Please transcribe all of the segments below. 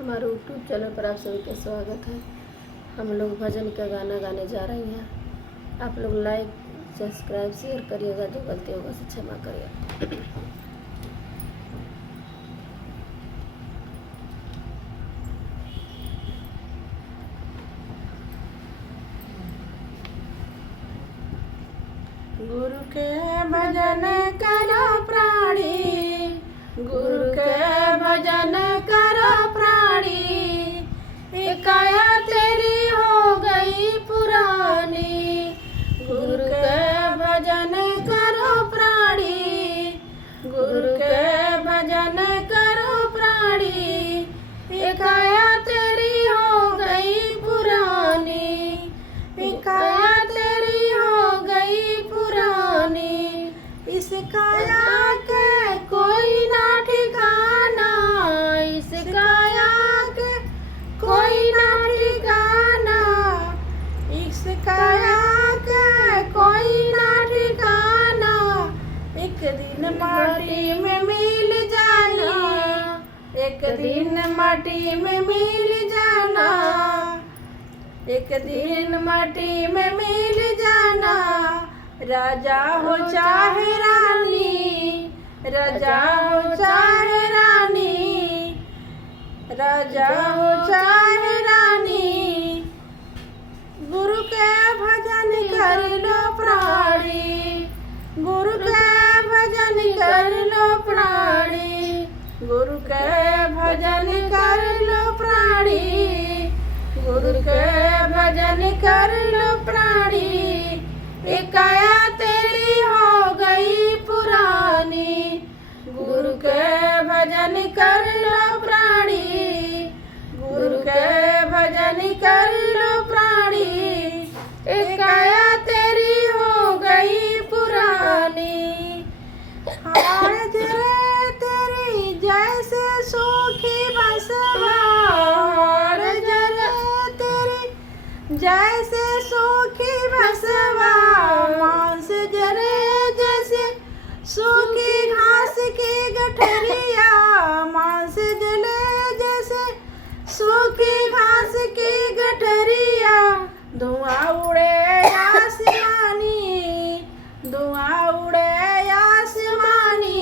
हमारे YouTube channel पर आप सभी का स्वागत है। हम लोग भजन का गाना गाने जा रहे हैं। आप लोग लाइक सब्सक्राइब शेयर करिएगा, जो गलती होगा उसे क्षमा करिएगा। गुरु के भजन करो प्राणी, गुरु के भजन करो प्राणी, काया तेरी हो गई पुरानी। गुरु के भजन करो प्राणी, गुरु के भजन करो प्राणी, काया तेरी हो गई पुरानी, काया तेरी हो गई पुरानी। इस काया के कोई ना ठिकाना, इस काया के कोई ना ठिकाना, इस काया के कोई ना ठिकाना। एक दिन माटी में मिल जाना, एक दिन माटी में मिल जाना, एक दिन माटी में मिल जाना। राजा हो चाहे रानी, राजा हो चाहे रानी, राजा हो चाहे रानी। गुरु के भजन कर लो प्राणी, गुरु के भजन कर लो प्राणी, गुरु के भजन कर लो प्राणी, गुरु के भजन कर लो प्राणी। काया तेरी हो गई पुरानी, गुरु के भजन कर लो प्राणी, गुरु के भजन कर लो प्राणी। काया तेरी हो गई पुरानी। हार जरे तेरी जैसे सूखी बसवा, हार जरे तेरी जैसे सूखी बसवा, मांस जरे जैसे सूखी घास की गठरिया, मांस जले जैसे सूखी घास की गठरिया। धुआं उड़े आसमानी, धुआं उड़े आसमानी,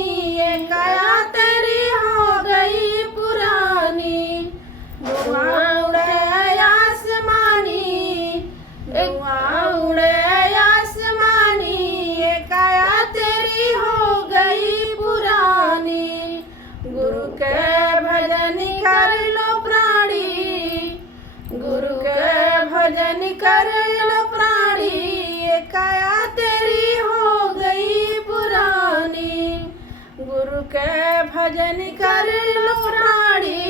काया तेरी हो गई पुरानी। धुआं उड़े आसमानी, धुआं उड़े आसमानी, काया तेरी हो गई पुरानी। गुरु के भजन कर लो प्राणी, गुरु के भजन कर लो प्राणी, काया तेरी हो गई पुरानी। गुरु के भजन कर लो प्राणी,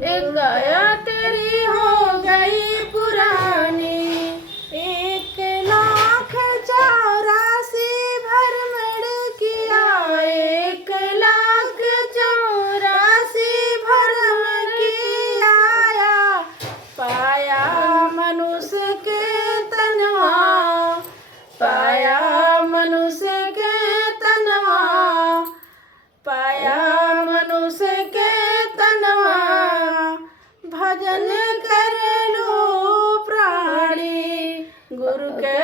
काया तेरी हो गई पुरानी। 1,84,000 भ्रमण किया, 1,84,000 भ्रमण किया, पाया मनुष्य के तनवा, पाया मनुष्य के तनवा, पाया मनुष्य के तनवा। भजन कर लो प्राणी, गुरु के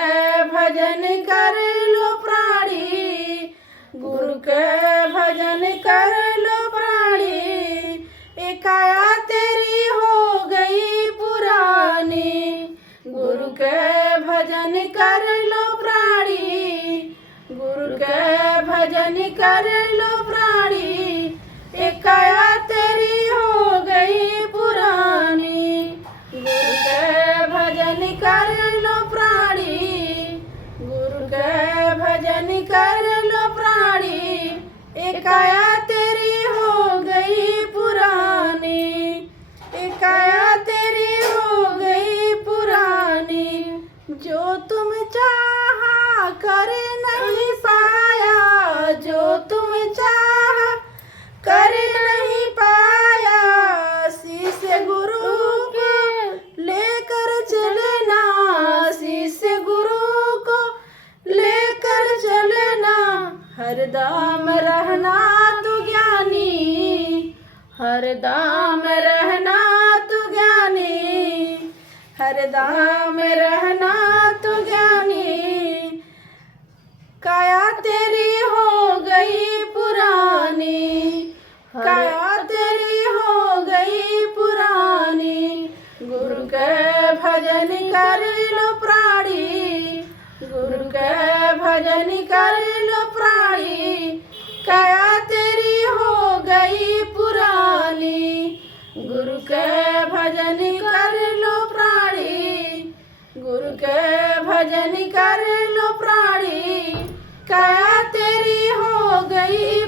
भजन कर लो प्राणी, गुरु के भजन कर लो प्राणी। काया तेरी हो गई पुरानी, गुरु के भजन कर लो प्राणी, गुरु के भजन कर लो प्राणी। काया तेरी हो गई पुरानी, गुरु के भजन कर लो प्राणी, गुरु के भजन कर लो प्राणी। काया तेरी हो गई पुरानी, काया तेरी हो गई पुरानी। जो तुम चाहा कर नहीं पाया, जो तुम चाहा कर नहीं पाया, शिष्य गुरु को लेकर चलना, शिष्य गुरु को लेकर चलना। हरदम रहना तू ज्ञानी, हरदम रहना हरदम रहना तू ज्ञानी, काया तेरी हो गई पुरानी, काया तेरी हो गई पुरानी। गुरु के भजन कर लो प्राणी, गुरु के भजन कर लो प्राणी, काया तेरी हो गई पुरानी। गुरु के भजन कर लो प्राणी, गुरु के भजन कर लो प्राणी, काया तेरी हो गई